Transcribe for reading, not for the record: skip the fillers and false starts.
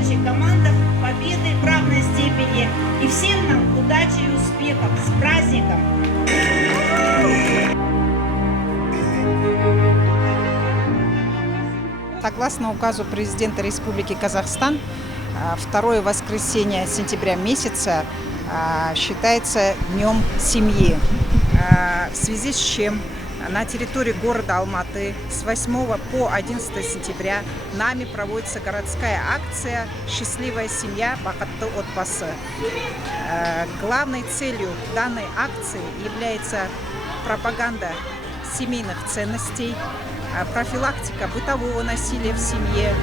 удачи командам, победы в равной степени. И всем нам удачи и успехов. С праздником! Согласно указу президента Республики Казахстан, второе воскресенье сентября месяца считается Днем семьи, в связи с чем на территории города Алматы с 8 по 11 сентября нами проводится городская акция «Счастливая семья, бақытты отбасы». Главной целью данной акции является пропаганда семейных ценностей, профилактика бытового насилия в семье.